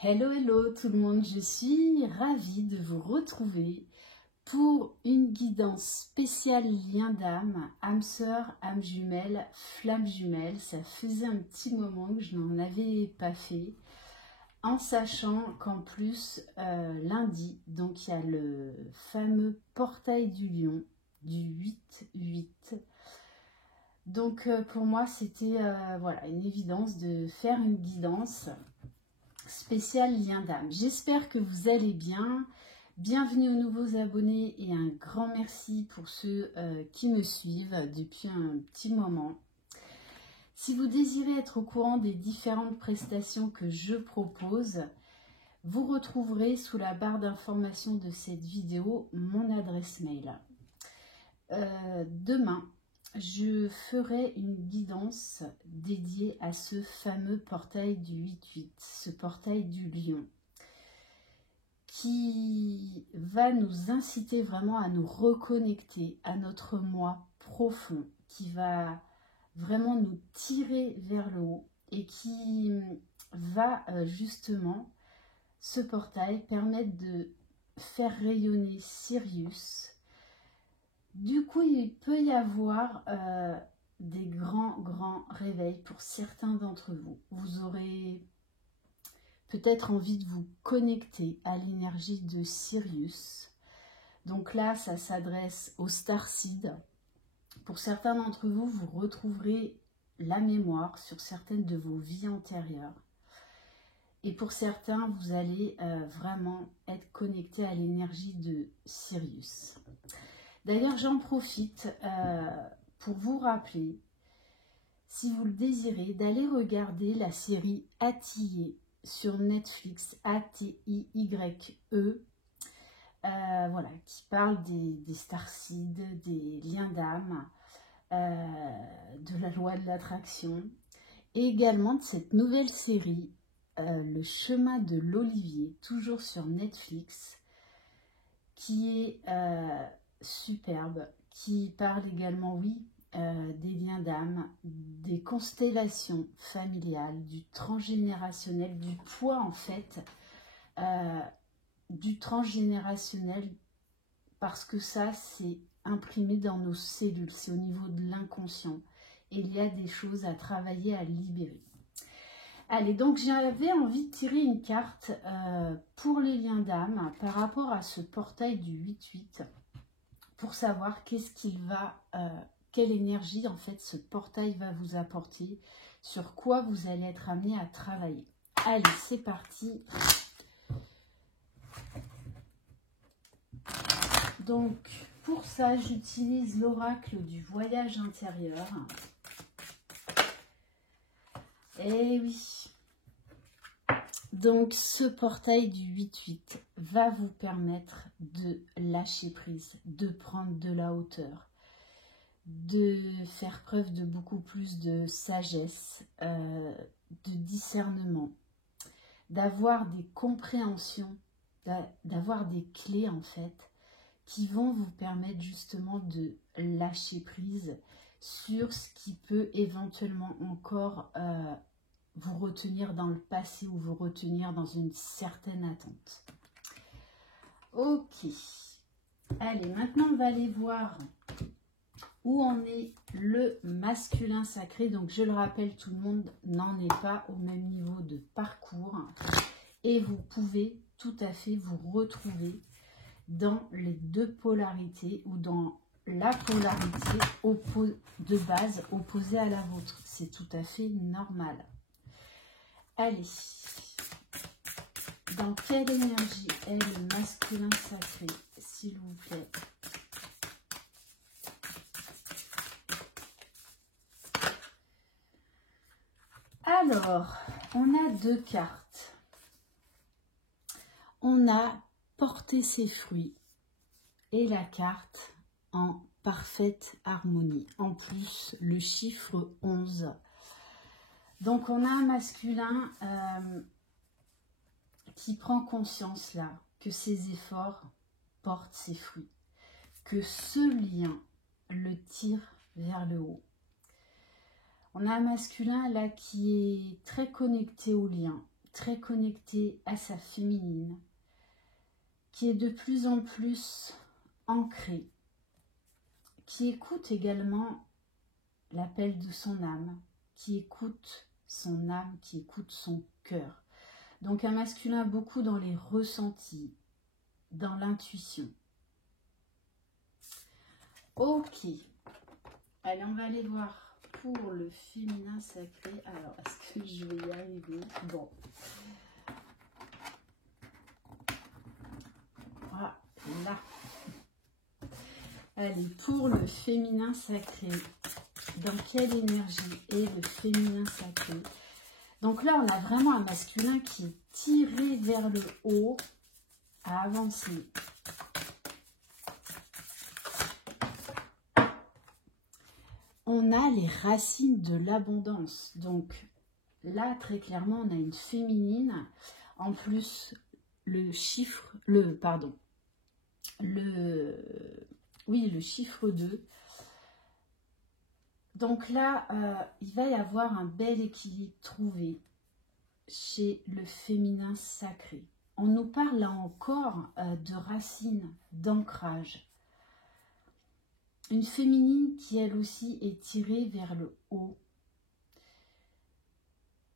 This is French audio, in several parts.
Hello, hello tout le monde, je suis ravie de vous retrouver pour une guidance spéciale lien d'âme, âme sœur, âme jumelle, flamme jumelle. Ça faisait un petit moment que je n'en avais pas fait, en sachant qu'en plus lundi, donc il y a le fameux portail du lion du 8-8. Donc pour moi c'était voilà, une évidence de faire une guidance spécial lien d'âme. J'espère que vous allez bien. Bienvenue aux nouveaux abonnés et un grand merci pour ceux qui me suivent depuis un petit moment. Si vous désirez être au courant des différentes prestations que je propose, vous retrouverez sous la barre d'information de cette vidéo mon adresse mail. Demain, je ferai une guidance dédiée à ce fameux portail du 8-8, ce portail du lion, qui va nous inciter vraiment à nous reconnecter à notre moi profond, qui va vraiment nous tirer vers le haut et qui va justement, ce portail, permettre de faire rayonner Sirius. Du coup, il peut y avoir des grands réveils pour certains d'entre vous. Vous aurez peut-être envie de vous connecter à l'énergie de Sirius. Donc là, ça s'adresse au Starseed. Pour certains d'entre vous, vous retrouverez la mémoire sur certaines de vos vies antérieures. Et pour certains, vous allez vraiment être connecté à l'énergie de Sirius. D'ailleurs, j'en profite pour vous rappeler, si vous le désirez, d'aller regarder la série Attiye sur Netflix, A-T-I-Y-E, voilà, qui parle des starseeds, des liens d'âme, de la loi de l'attraction, et également de cette nouvelle série, Le chemin de l'Olivier, toujours sur Netflix, qui est superbe, qui parle également, oui, des liens d'âme, des constellations familiales, du transgénérationnel, du poids en fait, du transgénérationnel, parce que ça c'est imprimé dans nos cellules, c'est au niveau de l'inconscient et il y a des choses à travailler, à libérer. Allez, donc j'avais envie de tirer une carte pour les liens d'âme par rapport à ce portail du 8-8, pour savoir qu'est-ce qu'il va, quelle énergie en fait ce portail va vous apporter, sur quoi vous allez être amené à travailler. Allez, c'est parti. Donc pour ça, j'utilise l'oracle du voyage intérieur. Et oui. Donc ce portail du 8-8 va vous permettre de lâcher prise, de prendre de la hauteur, de faire preuve de beaucoup plus de sagesse, de discernement, d'avoir des compréhensions, d'avoir des clés en fait, qui vont vous permettre justement de lâcher prise sur ce qui peut éventuellement encore vous retenir dans le passé ou vous retenir dans une certaine attente. Ok. Allez, maintenant on va aller voir où en est le masculin sacré. Donc je le rappelle, tout le monde n'en est pas au même niveau de parcours. Et vous pouvez tout à fait vous retrouver dans les deux polarités ou dans la polarité de base opposée à la vôtre. C'est tout à fait normal. Allez, dans quelle énergie est le masculin sacré, s'il vous plaît? Alors, on a deux cartes. On a porté ses fruits et la carte en parfaite harmonie. En plus, le chiffre 11. Donc, on a un masculin qui prend conscience là que ses efforts portent ses fruits, que ce lien le tire vers le haut. On a un masculin là qui est très connecté au lien, très connecté à sa féminine, qui est de plus en plus ancré, qui écoute également l'appel de son âme, qui écoute son âme, qui écoute son cœur. Donc un masculin beaucoup dans les ressentis, dans l'intuition. Ok, allez, on va aller voir pour le féminin sacré. Alors, est-ce que je vais y arriver? Bon. Voilà. Allez, pour le féminin sacré, dans quelle énergie est le féminin sacré? Donc là, on a vraiment un masculin qui est tiré vers le haut, à avancer. On a les racines de l'abondance. Donc là, très clairement, on a une féminine. En plus, le chiffre 2. Donc là, il va y avoir un bel équilibre trouvé chez le féminin sacré. On nous parle là encore de racines, d'ancrage. Une féminine qui elle aussi est tirée vers le haut.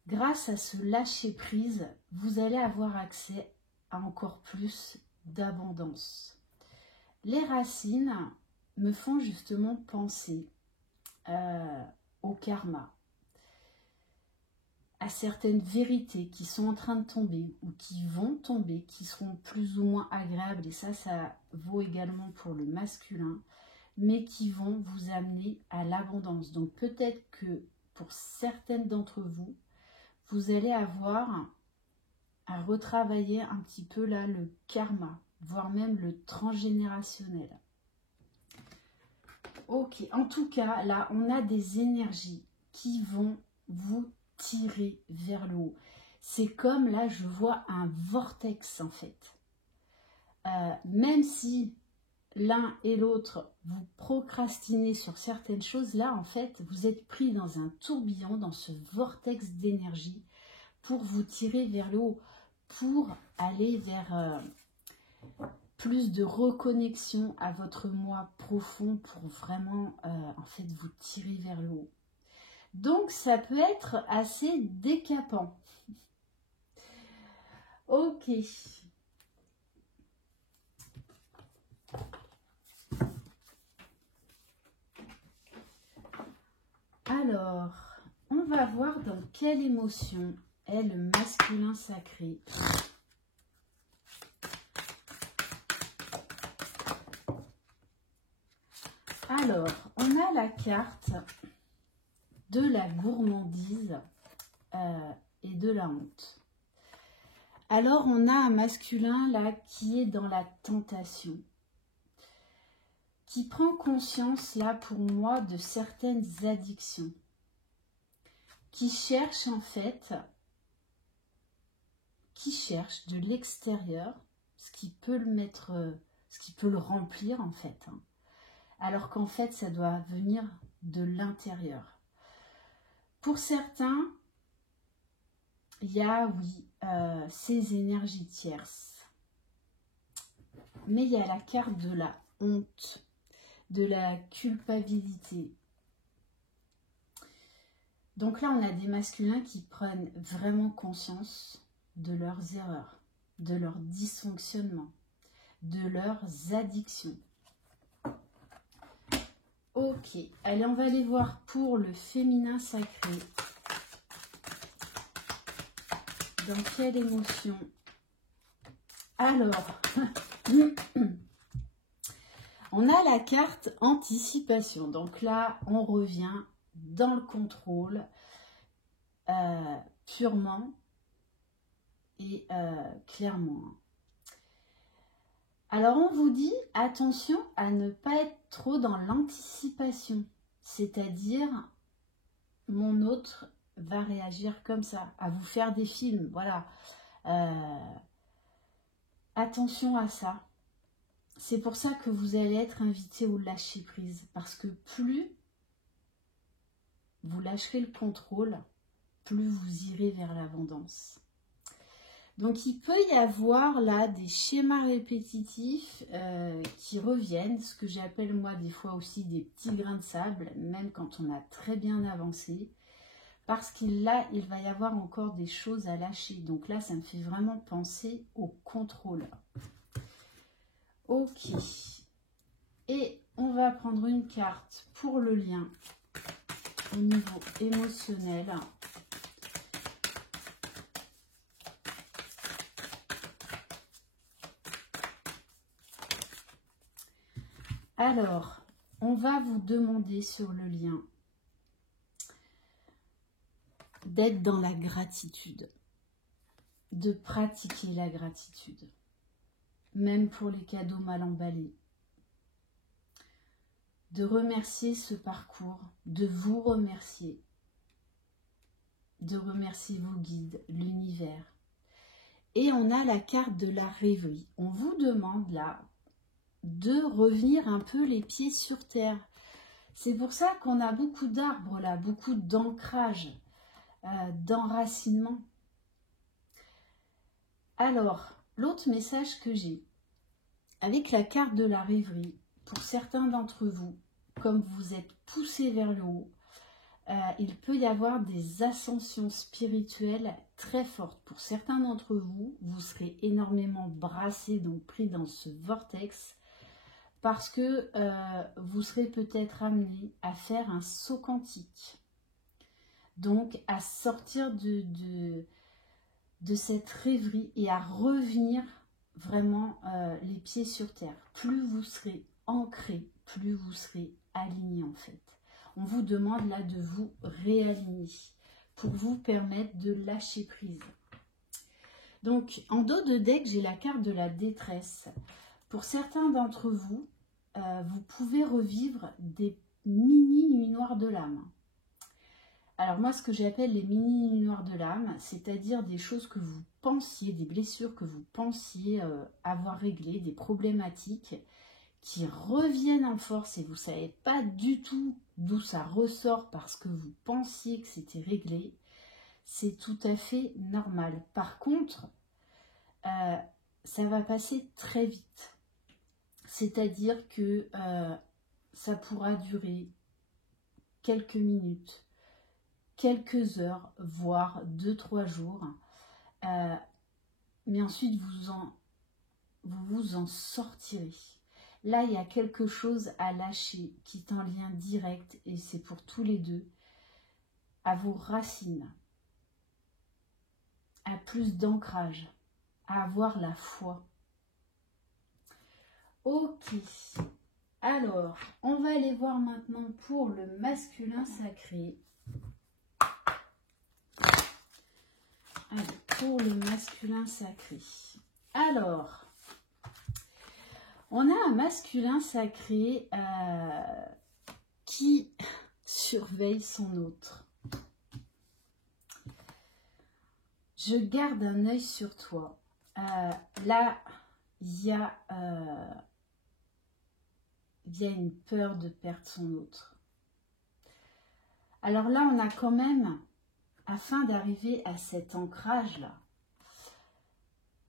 Grâce à ce lâcher-prise, vous allez avoir accès à encore plus d'abondance. Les racines me font justement penser au karma, à certaines vérités qui sont en train de tomber ou qui vont tomber, qui seront plus ou moins agréables, et ça vaut également pour le masculin, mais qui vont vous amener à l'abondance. Donc peut-être que pour certaines d'entre vous, vous allez avoir à retravailler un petit peu là le karma, voire même le transgénérationnel. Ok, en tout cas, là, on a des énergies qui vont vous tirer vers le haut. C'est comme, là, je vois un vortex, en fait. Même si l'un et l'autre, vous procrastinez sur certaines choses, là, en fait, vous êtes pris dans un tourbillon, dans ce vortex d'énergie, pour vous tirer vers le haut, pour aller vers plus de reconnexion à votre moi profond, pour vraiment, en fait, vous tirer vers le haut. Donc, ça peut être assez décapant. Ok. Alors, on va voir dans quelle émotion est le masculin sacré. Alors, on a la carte de la gourmandise et de la honte. Alors, on a un masculin là qui est dans la tentation, qui prend conscience là pour moi de certaines addictions, qui cherche en fait, de l'extérieur ce qui peut le mettre, ce qui peut le remplir en fait, hein. Alors qu'en fait ça doit venir de l'intérieur. Pour certains, il y a oui ces énergies tierces, mais il y a la carte de la honte, de la culpabilité. Donc là, on a des masculins qui prennent vraiment conscience de leurs erreurs, de leurs dysfonctionnements, de leurs addictions. Ok, allez, on va aller voir pour le féminin sacré. Dans quelle émotion? Alors, on a la carte anticipation. Donc là, on revient dans le contrôle purement et clairement. Alors on vous dit attention à ne pas être trop dans l'anticipation, c'est-à-dire mon autre va réagir comme ça, à vous faire des films, voilà. Attention à ça. C'est pour ça que vous allez être invité au lâcher prise, parce que plus vous lâcherez le contrôle, plus vous irez vers l'abondance. Donc, il peut y avoir là des schémas répétitifs qui reviennent, ce que j'appelle moi des fois aussi des petits grains de sable, même quand on a très bien avancé, parce qu'il va y avoir encore des choses à lâcher. Donc là, ça me fait vraiment penser au contrôle. Ok. Et on va prendre une carte pour le lien au niveau émotionnel. Alors, on va vous demander sur le lien d'être dans la gratitude, de pratiquer la gratitude, même pour les cadeaux mal emballés, de remercier ce parcours, de vous remercier, de remercier vos guides, l'univers. Et on a la carte de la rêverie. On vous demande là de revenir un peu les pieds sur terre. C'est pour ça qu'on a beaucoup d'arbres là, beaucoup d'ancrage, d'enracinement. Alors, l'autre message que j'ai, avec la carte de la rêverie, pour certains d'entre vous, comme vous êtes poussés vers le haut, il peut y avoir des ascensions spirituelles très fortes. Pour certains d'entre vous, vous serez énormément brassés, donc pris dans ce vortex, parce que vous serez peut-être amené à faire un saut quantique. Donc, à sortir de cette rêverie et à revenir vraiment les pieds sur terre. Plus vous serez ancré, plus vous serez aligné en fait. On vous demande là de vous réaligner pour vous permettre de lâcher prise. Donc, en dos de deck, j'ai la carte de la détresse. Pour certains d'entre vous, vous pouvez revivre des mini nuits noires de l'âme. Alors moi, ce que j'appelle les mini nuits noires de l'âme, c'est-à-dire des choses que vous pensiez, des blessures que vous pensiez avoir réglées, des problématiques qui reviennent en force et vous ne savez pas du tout d'où ça ressort parce que vous pensiez que c'était réglé. C'est tout à fait normal. Par contre, ça va passer très vite. C'est-à-dire que ça pourra durer quelques minutes, quelques heures, voire 2-3 jours. Mais ensuite, vous vous en sortirez. Là, il y a quelque chose à lâcher qui est en lien direct, et c'est pour tous les deux, à vos racines, à plus d'ancrage, à avoir la foi. Ok, alors, on va aller voir maintenant pour le masculin sacré. Allez, pour le masculin sacré. Alors, on a un masculin sacré qui surveille son autre. Je garde un œil sur toi. Là, il y a une peur de perdre son autre. Alors là, on a quand même, afin d'arriver à cet ancrage-là,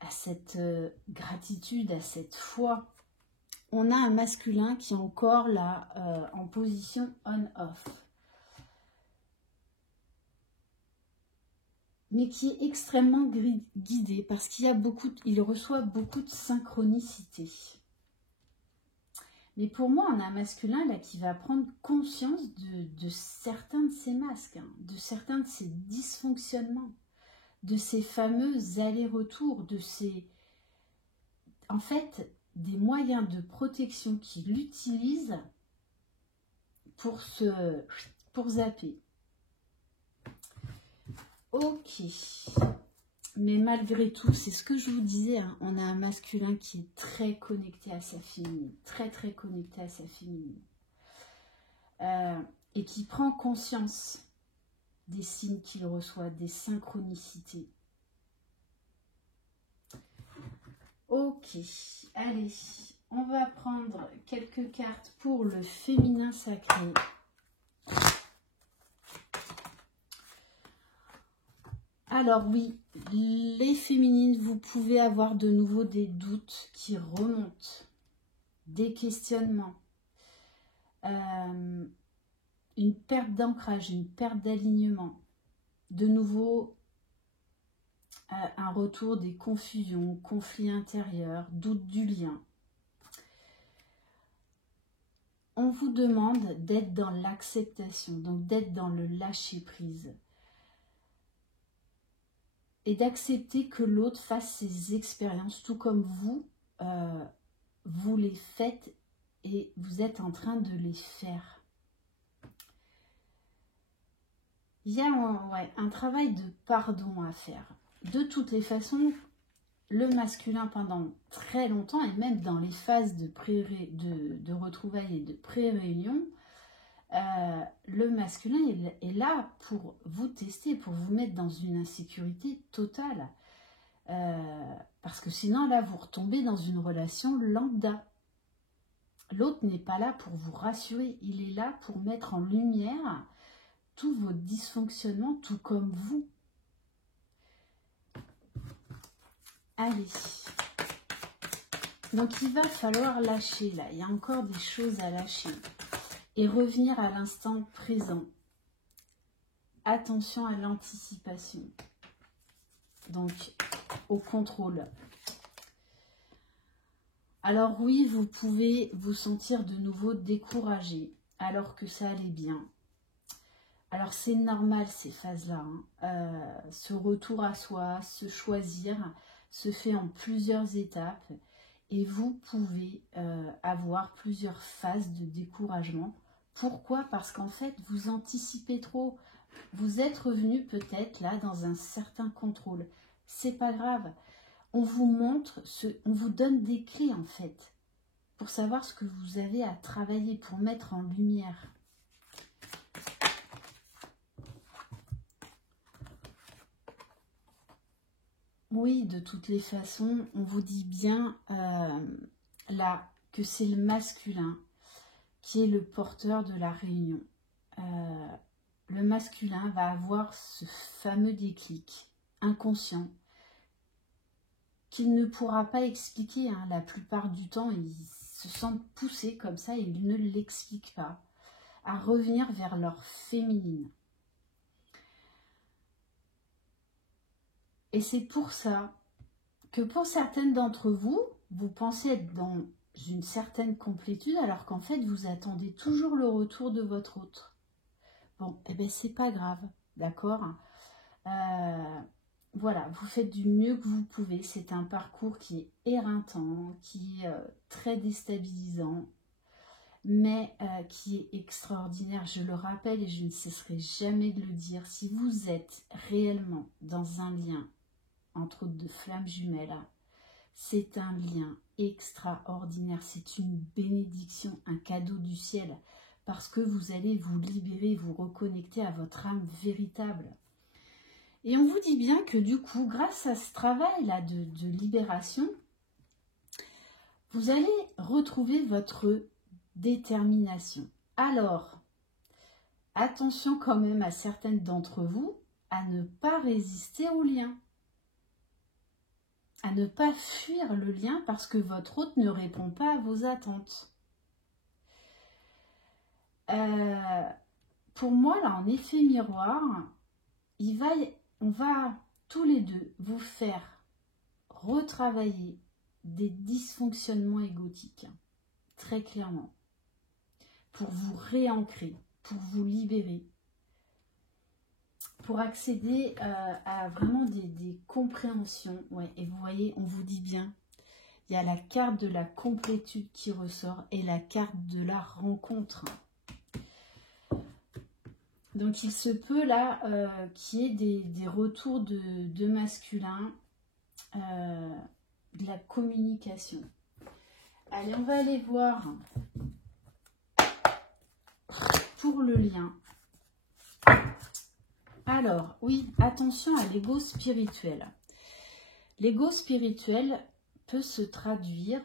à cette gratitude, à cette foi, on a un masculin qui est encore là, en position on-off. Mais qui est extrêmement guidé parce qu'il reçoit beaucoup de synchronicité. Mais pour moi, on a un masculin là qui va prendre conscience de certains de ces masques, hein, de certains de ces dysfonctionnements, de ces fameux allers-retours, de ces... En fait, des moyens de protection qu'il utilise pour zapper. Ok. Mais malgré tout, c'est ce que je vous disais, hein, on a un masculin qui est très connecté à sa féminine, très connecté à sa féminine. Et qui prend conscience des signes qu'il reçoit, des synchronicités. Ok, allez, on va prendre quelques cartes pour le féminin sacré. Alors oui, les féminines, vous pouvez avoir de nouveau des doutes qui remontent, des questionnements, une perte d'ancrage, une perte d'alignement, de nouveau un retour des confusions, conflits intérieurs, doute du lien. On vous demande d'être dans l'acceptation, donc d'être dans le lâcher-prise. Et d'accepter que l'autre fasse ses expériences, tout comme vous, vous les faites et vous êtes en train de les faire. Il y a un travail de pardon à faire. De toutes les façons, le masculin pendant très longtemps, et même dans les phases de retrouvailles et de pré-réunion, le masculin est là pour vous tester, pour vous mettre dans une insécurité totale. Parce que sinon, là, vous retombez dans une relation lambda. L'autre n'est pas là pour vous rassurer, il est là pour mettre en lumière tous vos dysfonctionnements, tout comme vous. Allez. Donc, il va falloir lâcher, là. Il y a encore des choses à lâcher. Et revenir à l'instant présent. Attention à l'anticipation. Donc, au contrôle. Alors oui, vous pouvez vous sentir de nouveau découragé, alors que ça allait bien. Alors c'est normal ces phases-là. Ce retour à soi, se choisir, se fait en plusieurs étapes. Et vous pouvez avoir plusieurs phases de découragement. Pourquoi? Parce qu'en fait, vous anticipez trop. Vous êtes revenu peut-être là dans un certain contrôle. C'est pas grave. On vous montre, on vous donne des clés en fait, pour savoir ce que vous avez à travailler, pour mettre en lumière. Oui, de toutes les façons, on vous dit bien là que c'est le masculin qui est le porteur de la réunion. Le masculin va avoir ce fameux déclic inconscient qu'il ne pourra pas expliquer. La plupart du temps, ils se sentent poussés comme ça et ils ne l'expliquent pas, à revenir vers leur féminine. Et c'est pour ça que pour certaines d'entre vous, vous pensez être dans une certaine complétude alors qu'en fait, vous attendez toujours le retour de votre autre. Bon, eh bien, c'est pas grave, d'accord ? Voilà, vous faites du mieux que vous pouvez. C'est un parcours qui est éreintant, qui est très déstabilisant, mais qui est extraordinaire. Je le rappelle et je ne cesserai jamais de le dire. Si vous êtes réellement dans un lien entre deux flammes jumelles, c'est un lien extraordinaire. C'est une bénédiction, un cadeau du ciel, parce que vous allez vous libérer, vous reconnecter à votre âme véritable. Et on vous dit bien que du coup, grâce à ce travail-là de libération, vous allez retrouver votre détermination. Alors, attention quand même à certaines d'entre vous à ne pas résister au lien, à ne pas fuir le lien parce que votre hôte ne répond pas à vos attentes. Pour moi, là, en effet miroir, on va tous les deux vous faire retravailler des dysfonctionnements égotiques, très clairement, pour vous réancrer, pour vous libérer, pour accéder à vraiment des compréhensions. Ouais, et vous voyez, on vous dit bien, il y a la carte de la complétude qui ressort et la carte de la rencontre. Donc il se peut là qu'il y ait des retours de masculin, de la communication. Allez, on va aller voir pour le lien. Alors, oui, attention à l'ego spirituel. L'ego spirituel peut se traduire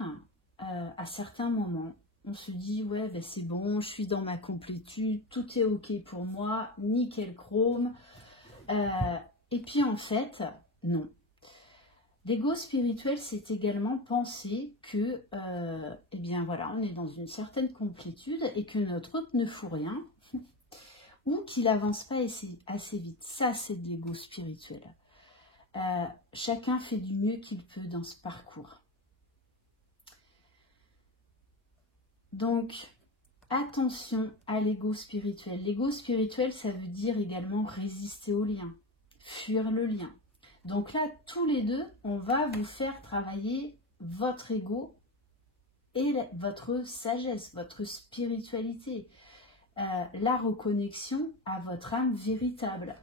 à certains moments. On se dit, ouais, ben c'est bon, je suis dans ma complétude, tout est ok pour moi, nickel chrome. Et puis en fait, non. L'ego spirituel, c'est également penser que, eh bien voilà, on est dans une certaine complétude et que notre autre ne fout rien ou qu'il n'avance pas assez vite. Ça, c'est de l'ego spirituel. Chacun fait du mieux qu'il peut dans ce parcours. Donc, attention à l'ego spirituel. L'ego spirituel, ça veut dire également résister au lien, fuir le lien. Donc là, tous les deux, on va vous faire travailler votre ego et votre sagesse, votre spiritualité, la reconnexion à votre âme véritable.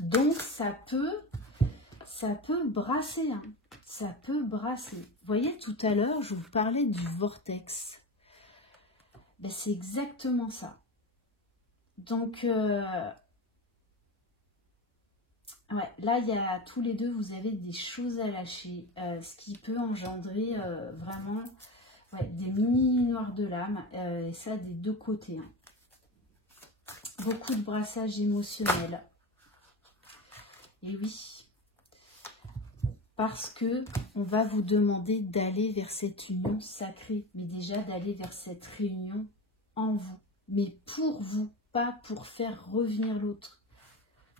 Donc ça peut brasser, hein. Ça peut brasser. Vous voyez, tout à l'heure, je vous parlais du vortex. Ben, c'est exactement ça. Donc, ouais, là, il y a tous les deux, vous avez des choses à lâcher, ce qui peut engendrer vraiment des mini noirs de l'âme, et ça des deux côtés. Hein. Beaucoup de brassage émotionnel. Et oui, parce que on va vous demander d'aller vers cette union sacrée, mais déjà d'aller vers cette réunion en vous, mais pour vous, pas pour faire revenir l'autre.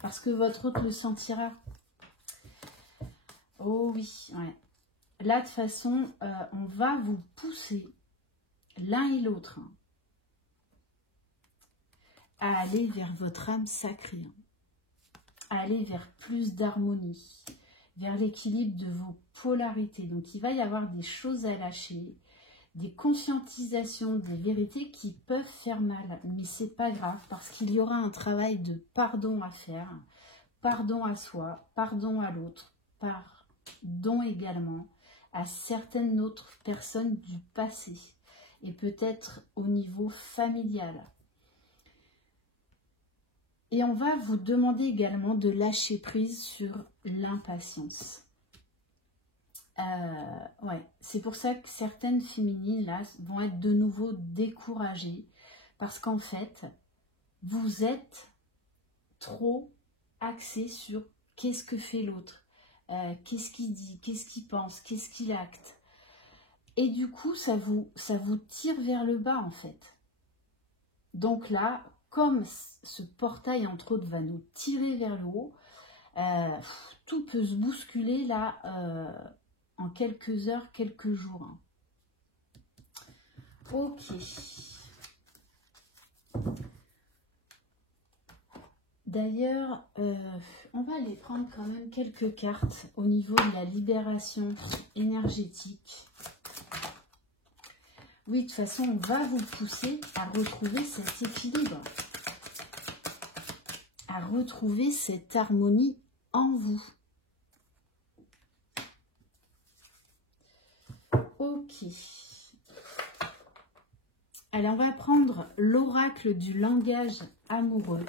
Parce que votre autre le sentira. Oh oui, ouais. Là, de toute façon, on va vous pousser, l'un et l'autre, hein, à aller vers votre âme sacrée, hein, à aller vers plus d'harmonie, vers l'équilibre de vos polarités. Donc, il va y avoir des choses à lâcher, des conscientisations, des vérités qui peuvent faire mal. Mais c'est pas grave, parce qu'il y aura un travail de pardon à faire, pardon à soi, pardon à l'autre, pardon également à certaines autres personnes du passé et peut-être au niveau familial. Et on va vous demander également de lâcher prise sur l'impatience. Ouais, c'est pour ça que certaines féminines là vont être de nouveau découragées parce qu'en fait, vous êtes trop axé sur qu'est-ce que fait l'autre, qu'est-ce qu'il dit, qu'est-ce qu'il pense, qu'est-ce qu'il acte. Et du coup, ça vous tire vers le bas en fait. Donc là, comme ce portail entre autres va nous tirer vers le haut, tout peut se bousculer là en quelques heures, quelques jours. Hein. Ok. D'ailleurs, on va aller prendre quand même quelques cartes au niveau de la libération énergétique. Oui, de toute façon, on va vous pousser à retrouver cet équilibre, à retrouver cette harmonie en vous. Ok. Allez, on va prendre l'oracle du langage amoureux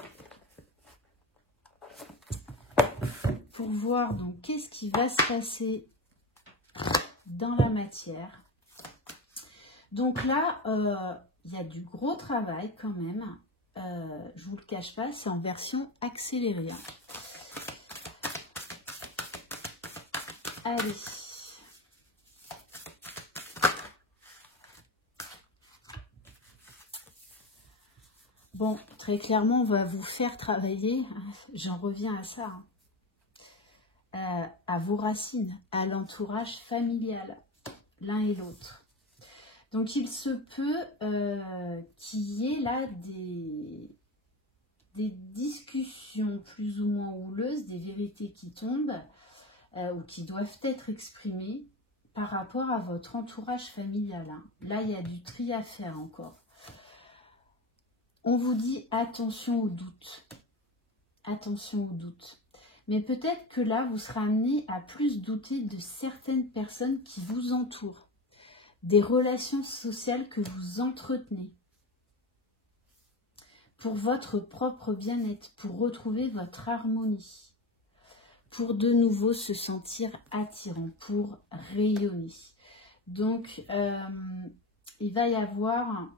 pour voir donc qu'est-ce qui va se passer dans la matière. Donc là, il y a du gros travail quand même. Je ne vous le cache pas, c'est en version accélérée. Allez. Bon, très clairement, on va vous faire travailler, j'en reviens à ça, à vos racines, à l'entourage familial, l'un et l'autre. Donc, il se peut qu'il y ait là des discussions plus ou moins houleuses, des vérités qui tombent ou qui doivent être exprimées par rapport à votre entourage familial. Hein. Là, il y a du tri à faire encore. On vous dit attention aux doutes. Attention aux doutes. Mais peut-être que là, vous serez amené à plus douter de certaines personnes qui vous entourent. Des relations sociales que vous entretenez pour votre propre bien-être, pour retrouver votre harmonie, pour de nouveau se sentir attirant, pour rayonner. Donc, il va y avoir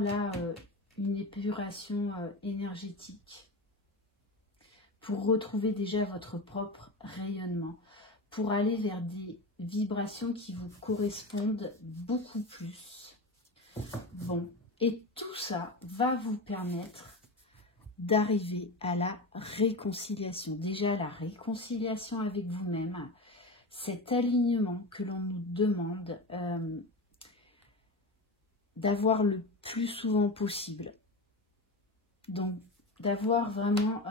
là une épuration énergétique. pour retrouver déjà votre propre rayonnement, pour aller vers des vibrations qui vous correspondent beaucoup plus. Bon, et tout ça va vous permettre d'arriver à la réconciliation. Déjà la réconciliation avec vous-même, cet alignement que l'on nous demande d'avoir le plus souvent possible. Donc d'avoir vraiment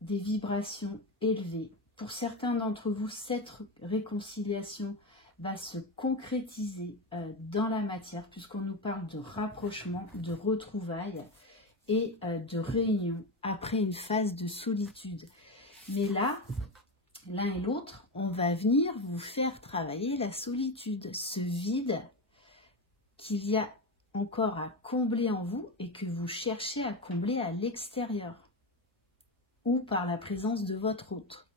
des vibrations élevées. Pour certains d'entre vous, cette réconciliation va se concrétiser dans la matière, puisqu'on nous parle de rapprochement, de retrouvailles et de réunion après une phase de solitude. Mais là, l'un et l'autre, on va venir vous faire travailler la solitude, ce vide qu'il y a encore à combler en vous et que vous cherchez à combler à l'extérieur ou par la présence de votre autre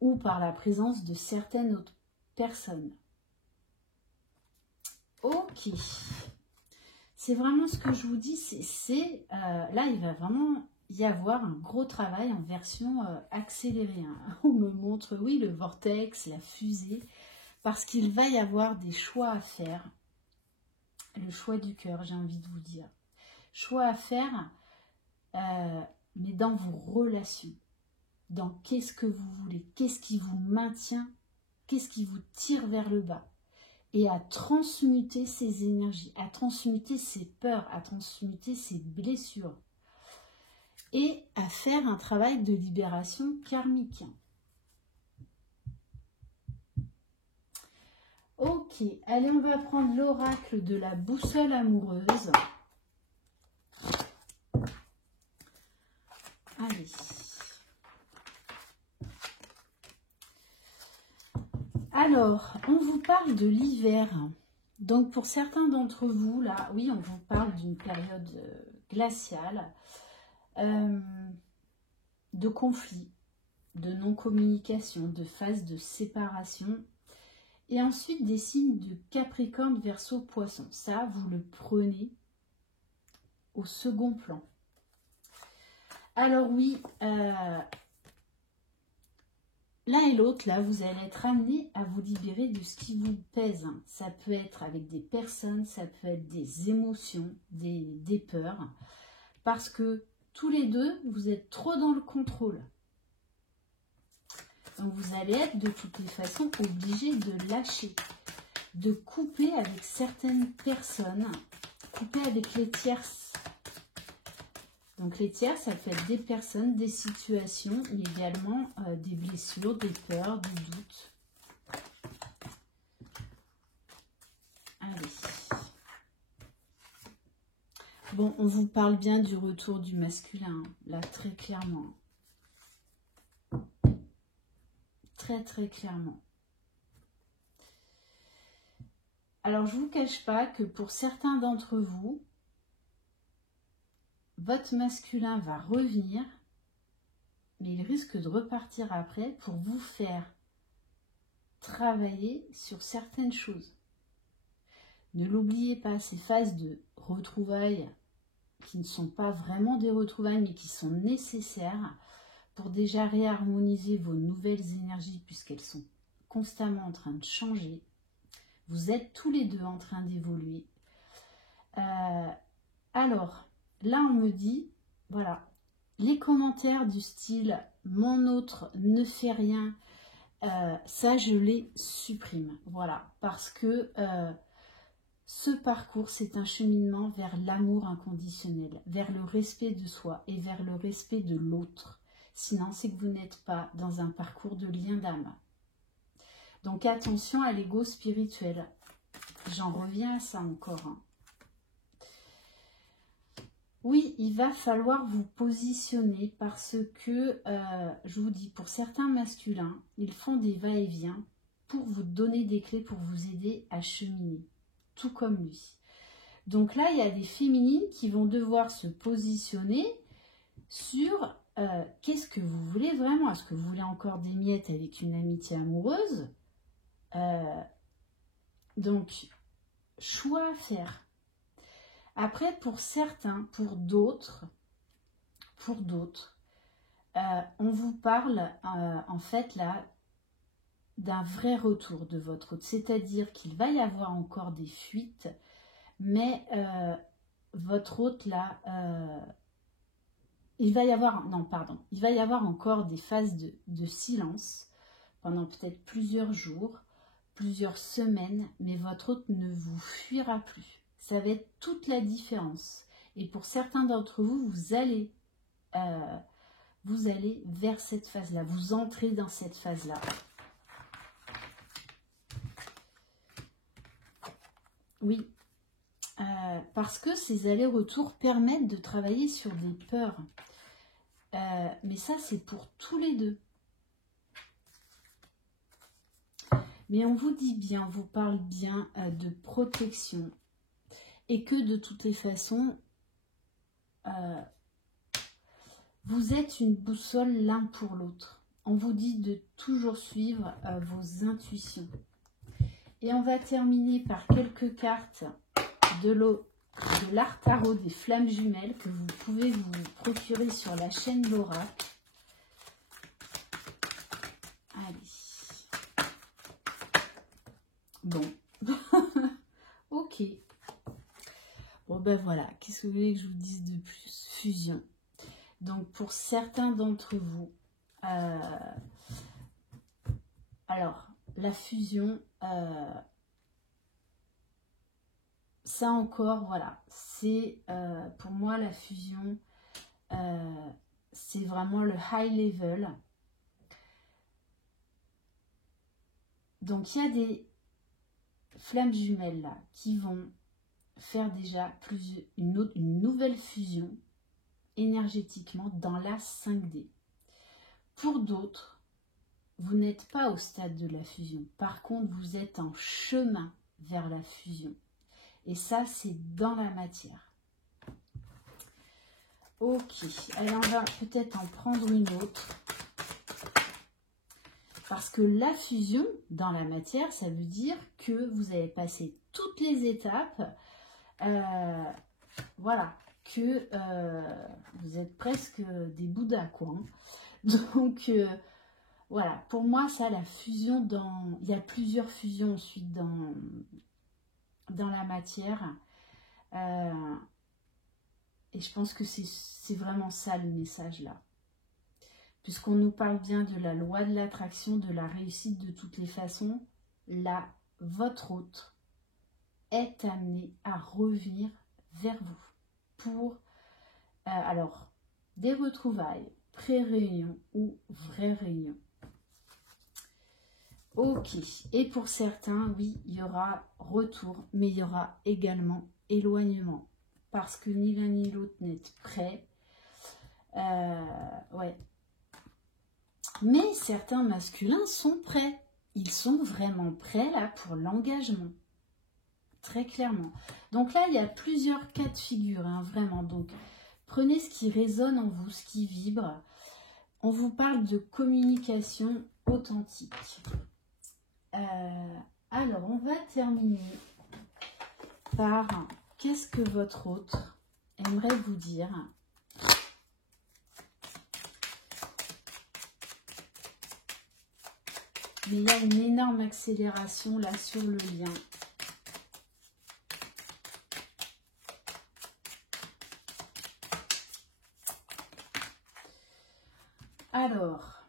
ou par la présence de certaines autres personnes. Ok, c'est vraiment ce que je vous dis, là il va vraiment y avoir un gros travail en version accélérée. Hein. On me montre, oui, le vortex, la fusée, parce qu'il va y avoir des choix à faire. Le choix du cœur, j'ai envie de vous dire. Choix à faire, mais dans vos relations. Dans qu'est-ce que vous voulez, qu'est-ce qui vous maintient, qu'est-ce qui vous tire vers le bas. Et à transmuter ces énergies, à transmuter ces peurs, à transmuter ces blessures. Et à faire un travail de libération karmique. Ok, allez, on va prendre l'oracle de la boussole amoureuse. Allez. Alors, on vous parle de l'hiver. Donc, pour certains d'entre vous, là, oui, on vous parle d'une période glaciale, de conflit, de non-communication, de phase de séparation. Et ensuite, des signes de Capricorne, Verseau, Poisson. Ça, vous le prenez au second plan. Alors oui, l'un et l'autre, là, vous allez être amenés à vous libérer de ce qui vous pèse. Ça peut être avec des personnes, ça peut être des émotions, des peurs. Parce que tous les deux, vous êtes trop dans le contrôle. Donc vous allez être de toutes les façons obligés de lâcher, de couper avec certaines personnes, couper avec les tierces. Donc les tierces, ça peut être des personnes, des situations, mais également des blessures, des peurs, des doutes. Allez. Bon, on vous parle bien du retour du masculin, là, très clairement. Très, très clairement. Alors, je ne vous cache pas que pour certains d'entre vous, votre masculin va revenir, mais il risque de repartir après pour vous faire travailler sur certaines choses. Ne l'oubliez pas, ces phases de retrouvailles qui ne sont pas vraiment des retrouvailles, mais qui sont nécessaires pour déjà réharmoniser vos nouvelles énergies puisqu'elles sont constamment en train de changer. Vous êtes tous les deux en train d'évoluer. Alors, là on me dit, voilà, les commentaires du style « mon autre ne fait rien », ça je les supprime. Voilà, parce que ce parcours, c'est un cheminement vers l'amour inconditionnel, vers le respect de soi et vers le respect de l'autre. Sinon, c'est que vous n'êtes pas dans un parcours de lien d'âme. Donc, attention à l'ego spirituel. J'en reviens à ça encore. Hein. Oui, il va falloir vous positionner parce que, je vous dis, pour certains masculins, ils font des va-et-vient pour vous donner des clés, pour vous aider à cheminer, tout comme lui. Donc là, il y a des féminines qui vont devoir se positionner sur qu'est-ce que vous voulez vraiment. Est-ce que vous voulez encore des miettes avec une amitié amoureuse? Donc, choix à faire. Après, pour certains, pour d'autres, Pour d'autres, on vous parle en fait là d'un vrai retour de votre hôte. C'est-à-dire qu'il va y avoir encore des fuites, mais votre hôte là, il va y avoir encore des phases de silence pendant peut-être plusieurs jours, plusieurs semaines, mais votre hôte ne vous fuira plus. Ça va être toute la différence. Et pour certains d'entre vous, vous allez vers cette phase-là, vous entrez dans cette phase-là. Oui, parce que ces allers-retours permettent de travailler sur des peurs. Mais ça, c'est pour tous les deux. Mais on vous dit bien, on vous parle bien de protection. Et que de toutes les façons, vous êtes une boussole l'un pour l'autre. On vous dit de toujours suivre vos intuitions. Et on va terminer par quelques cartes de l'art tarot des flammes jumelles que vous pouvez vous procurer sur la chaîne l'Oracle. Allez. Bon. Ok. Bon ben voilà, qu'est-ce que vous voulez que je vous dise de plus? Fusion. Donc pour certains d'entre vous, alors la fusion, ça encore, voilà, c'est pour moi la fusion, c'est vraiment le high level. Donc il y a des flammes jumelles là qui vont faire déjà une nouvelle fusion énergétiquement dans la 5D. Pour d'autres, vous n'êtes pas au stade de la fusion. Par contre, vous êtes en chemin vers la fusion. Et ça, c'est dans la matière. Ok, alors on va peut-être en prendre une autre. Parce que la fusion dans la matière, ça veut dire que vous avez passé toutes les étapes. Voilà, que vous êtes presque des Bouddhas, quoi. Donc, voilà, pour moi, ça, la fusion il y a plusieurs fusions ensuite dans la matière. Et je pense que c'est vraiment ça le message là. Puisqu'on nous parle bien de la loi de l'attraction, de la réussite de toutes les façons, là, votre hôte est amené à revenir vers vous pour, alors, des retrouvailles, pré-réunion ou vraie réunion. Ok, et pour certains, oui, il y aura retour, mais il y aura également éloignement, parce que ni l'un ni l'autre n'est prêt. Ouais. Mais certains masculins sont prêts. Ils sont vraiment prêts là pour l'engagement. Très clairement. Donc là, il y a plusieurs cas de figure, hein, vraiment. Donc, prenez ce qui résonne en vous, ce qui vibre. On vous parle de communication authentique. Alors, on va terminer par qu'est-ce que votre hôte aimerait vous dire. Mais il y a une énorme accélération là sur le lien. Alors,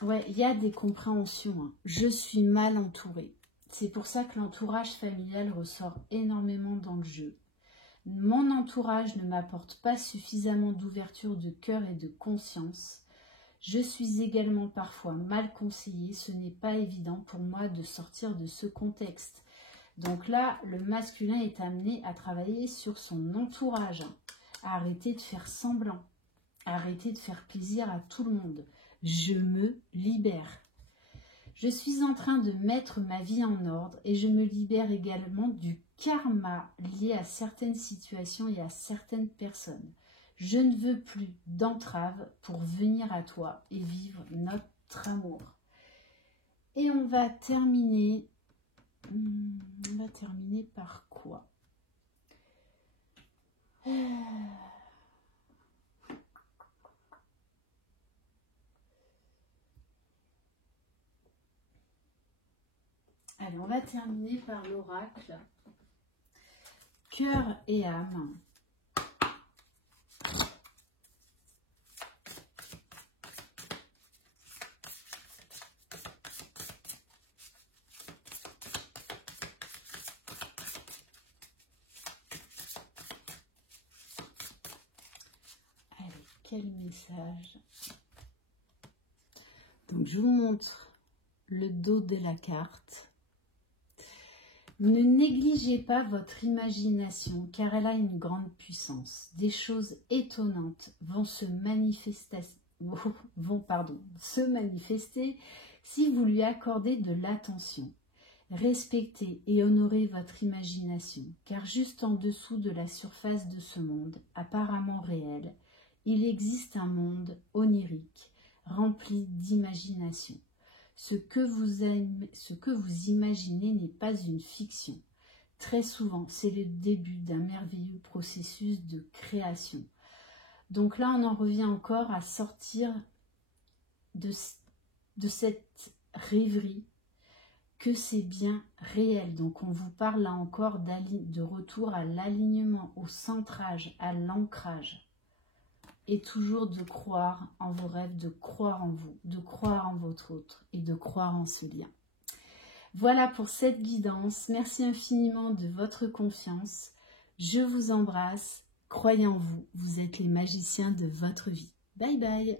ouais, il y a des compréhensions. Hein. Je suis mal entourée. C'est pour ça que l'entourage familial ressort énormément dans le jeu. Mon entourage ne m'apporte pas suffisamment d'ouverture de cœur et de conscience. Je suis également parfois mal conseillée. Ce n'est pas évident pour moi de sortir de ce contexte. Donc là, le masculin est amené à travailler sur son entourage, à arrêter de faire semblant, à arrêter de faire plaisir à tout le monde. Je me libère. Je suis en train de mettre ma vie en ordre et je me libère également du karma lié à certaines situations et à certaines personnes. Je ne veux plus d'entrave pour venir à toi et vivre notre amour. Et on va terminer par quoi? Allez, on va terminer par l'oracle. Cœur et âme. Allez, quel message? Donc, je vous montre le dos de la carte. Ne négligez pas votre imagination car elle a une grande puissance. Des choses étonnantes vont se manifester si vous lui accordez de l'attention. Respectez et honorez votre imagination car juste en dessous de la surface de ce monde, apparemment réel, il existe un monde onirique rempli d'imagination. Ce que vous imaginez n'est pas une fiction. Très souvent, c'est le début d'un merveilleux processus de création. Donc là, on en revient encore à sortir de cette rêverie que c'est bien réel. Donc on vous parle là encore de retour à l'alignement, au centrage, à l'ancrage. Et toujours de croire en vos rêves, de croire en vous, de croire en votre autre et de croire en ce lien. Voilà pour cette guidance. Merci infiniment de votre confiance. Je vous embrasse. Croyez en vous. Vous êtes les magiciens de votre vie. Bye bye.